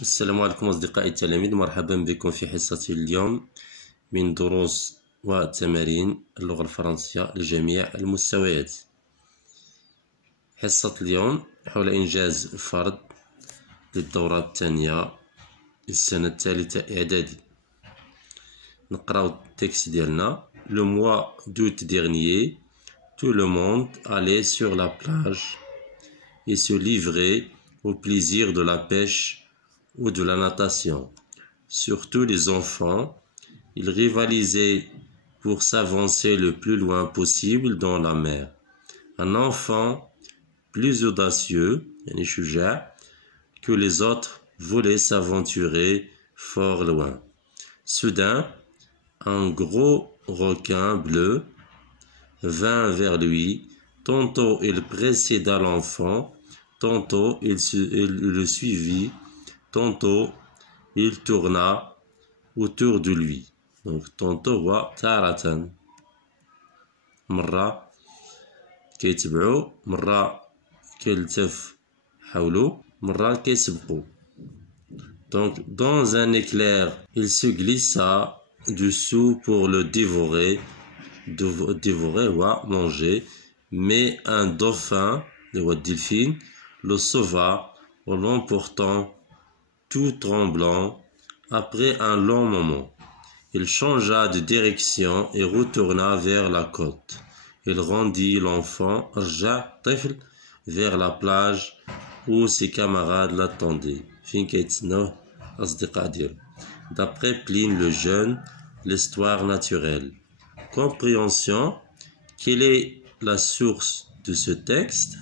السلام عليكم أصدقائي التلاميذ، مرحبا بكم في حصة اليوم من دروس وتمارين اللغة الفرنسية لجميع المستويات. حصة اليوم حول إنجاز فرد للدورة الثانية للسنة الثالثة إعدادي. نقراو التكست ديالنا. Le mois d'août dernier, tout le monde allait sur la plage et se livrait au plaisir de la pêche ou de la natation. Surtout les enfants, ils rivalisaient pour s'avancer le plus loin possible dans la mer. Un enfant plus audacieux, que les autres voulait s'aventurer fort loin. Soudain, un gros requin bleu vint vers lui. Tantôt il précéda l'enfant, tantôt il le suivit, tantôt il tourna autour de lui. Donc tantôt هو تارة مرة كيتبعو، مرة كيلتف حولو، مرة كيسبقو. Donc dans un éclair, il se glissa dessous pour le dévorer ou manger, mais un dauphin, le delphin, le sauva en l'emportant tout tremblant. Après un long moment, il changea de direction et retourna vers la côte. Il rendit l'enfant vers la plage où ses camarades l'attendaient. D'après Pline le Jeune, l'histoire naturelle. Compréhension. Quelle est la source de ce texte?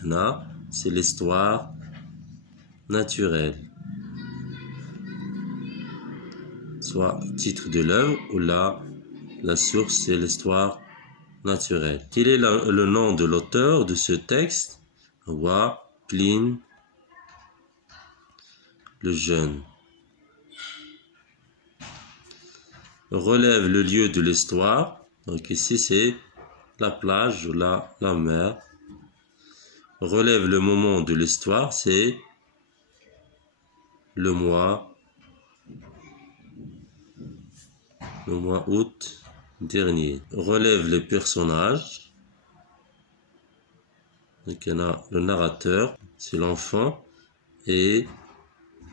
C'est l'histoire naturelle. Soit titre de l'œuvre ou la source, c'est l'histoire naturelle. Quel est le nom de l'auteur de ce texte? Pline le Jeune. Relève le lieu de l'histoire. Donc ici c'est la plage ou la mer. Relève le moment de l'histoire, c'est le mois août dernier. Relève les personnages. Donc il y en a le narrateur, c'est l'enfant et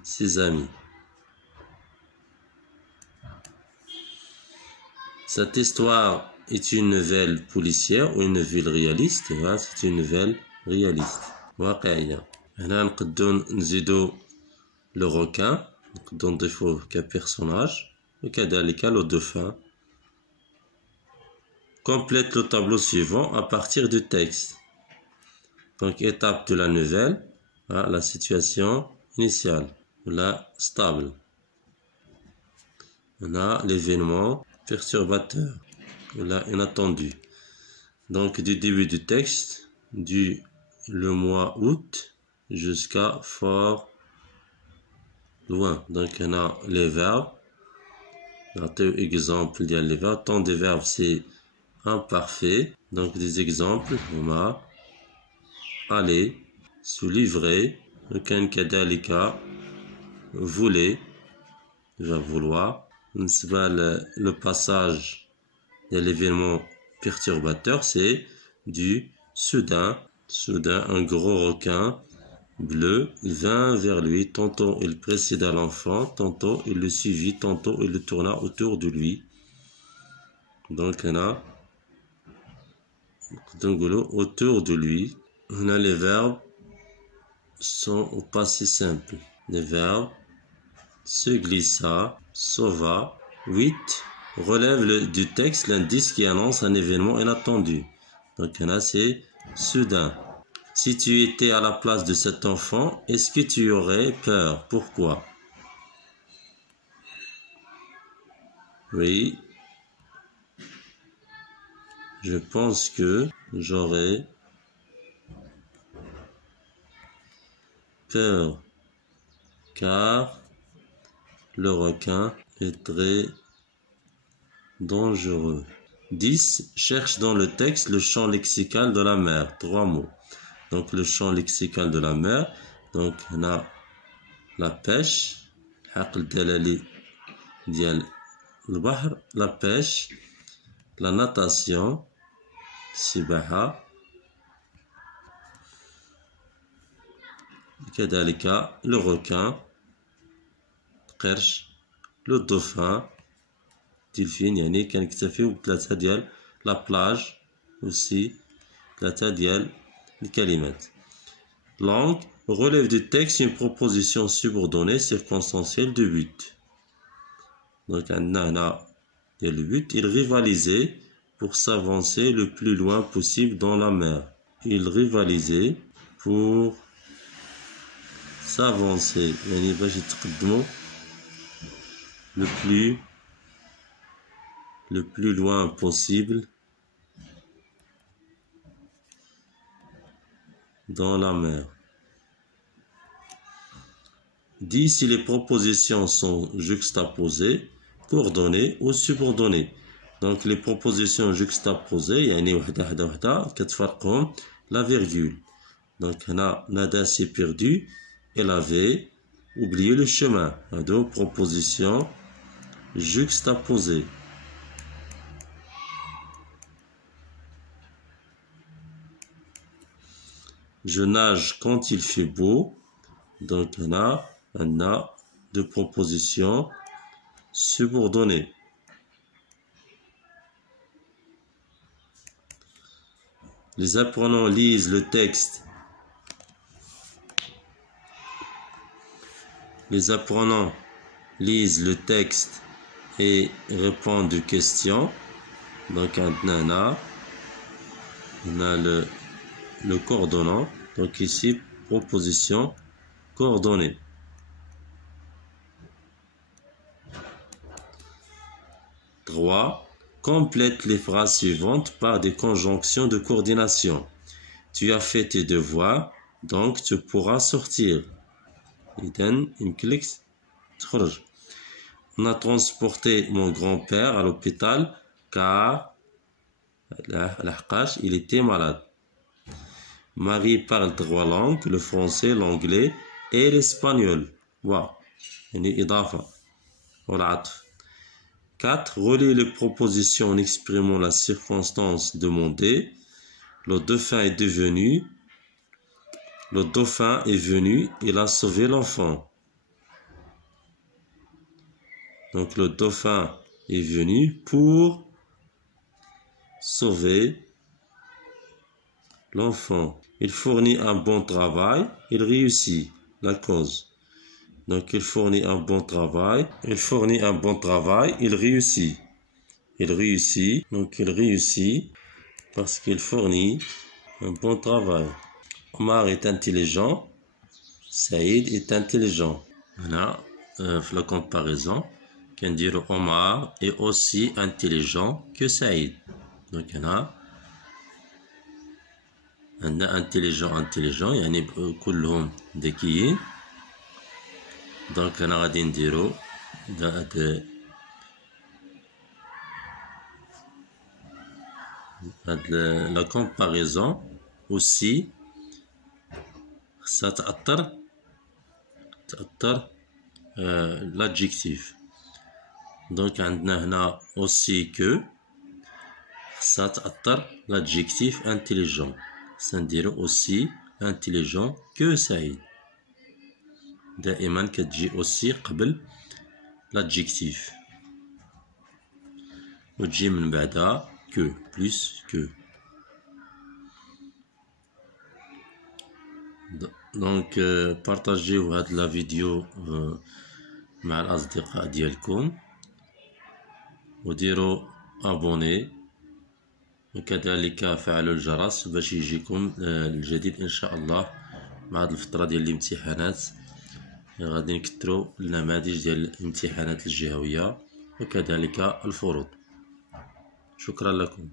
ses amis. Cette histoire est une nouvelle policière ou une nouvelle réaliste. C'est une nouvelle réaliste واقعية. هنا نقدو نزيدو le requin، نقدو نضيفوه كبيرسوناج، وكذلك le dauphin. Complète le tableau suivant à partir du texte. Donc étape de la nouvelle, la situation initiale, la stable. On a l'événement perturbateur, là inattendu. Donc du début du texte, le mois août jusqu'à fort loin. Donc on a les verbes. Exemple ديال les verbes. Temps des verbes c'est imparfait. Donc des exemples, on a aller, se livrer, كان كذلك voulait, va vouloir. Le passage de l'événement perturbateur, c'est du soudain. Soudain, un gros requin bleu vint vers lui. Tantôt il précéda l'enfant, tantôt il le suivit, tantôt il le tourna autour de lui. Donc on a autour de lui. On a les verbes sont au passé simple. Les verbes se glissa, sauva. 8. Relève du texte l'indice qui annonce un événement inattendu. Donc là c'est soudain. Si tu étais à la place de cet enfant, est-ce que tu aurais peur? Pourquoi? Oui. Je pense que j'aurais peur, car le requin est très dangereux. 10. Cherche dans le texte le champ lexical de la mer. 3 mots. Donc le champ lexical de la mer. Donc on a la pêche, الحقل الدلالي ديال البحر، لا بيش، لا ناتاسيون السباحة، كذلك لو غوكان القرش، لو دوفان ديلفين، يعني كنكتفيو بثلاثة ديال لا بلاج أوسي، ثلاثة ديال الكلمات. Langue relève du texte une proposition subordonnée circonstancielle de but. Donc عندنا هنا ديال le but. Il rivalisait pour s'avancer le plus loin possible dans la mer. Il rivalisait pour s'avancer يعني باش يتقدموا le plus loin possible dans la mer. Dit si les propositions sont juxtaposées, coordonnées ou subordonnées. Donc les propositions juxtaposées يعني وحدة وحدة كتفرقهم la virgule. Donc هنا Nada s'est perdu, elle avait oublié le chemin. هادو propositions juxtaposées. Je nage quand il fait beau. Donc on a deux propositions subordonnées. Les apprenants lisent le texte. Les apprenants lisent le texte et répondent aux questions. Donc on a le coordonnant. Donc ici, proposition coordonnée. Trois. Complète les phrases suivantes par des conjonctions de coordination. Tu as fait tes devoirs, donc tu pourras sortir. On a transporté mon grand-père à l'hôpital car il était malade. Marie parle 3 langues, le français, l'anglais et l'espagnol. Wow. يعني إضافة والعطف. 4. Relie les propositions en exprimant la circonstance demandée. Le dauphin est venu, il a sauvé l'enfant. Donc le dauphin est venu pour sauver l'enfant. Il fournit un bon travail, il réussit. La cause. Donc il fournit un bon travail, il réussit. Donc il réussit parce qu'il fournit un bon travail. Omar est intelligent, Saïd est intelligent. Voilà, la comparaison. Omar est aussi intelligent que Saïd. Donc il y en a intelligent يعني كلهم ذكيين. دونك أنا غادي نديرو هاد لا كومباريزون أوسي خصها تأثر l'adjectif. دونك عندنا هنا أوسي كو خصها تأثر l'adjectif intelligent. سنديرو aussi intelligent que سعيد. دائما كتجي aussi قبل l'adjectif وتجي من بعدها que plus que. دونك بارطاجيو هاد لا فيديو مع الأصدقاء ديالكم وديروا أبوني وكذلك فعلوا الجرس باش يجيكم الجديد ان شاء الله. مع هاد الفتره ديال الامتحانات غادي نكثروا النماذج ديال الامتحانات الجهويه وكذلك الفروض. شكرا لكم.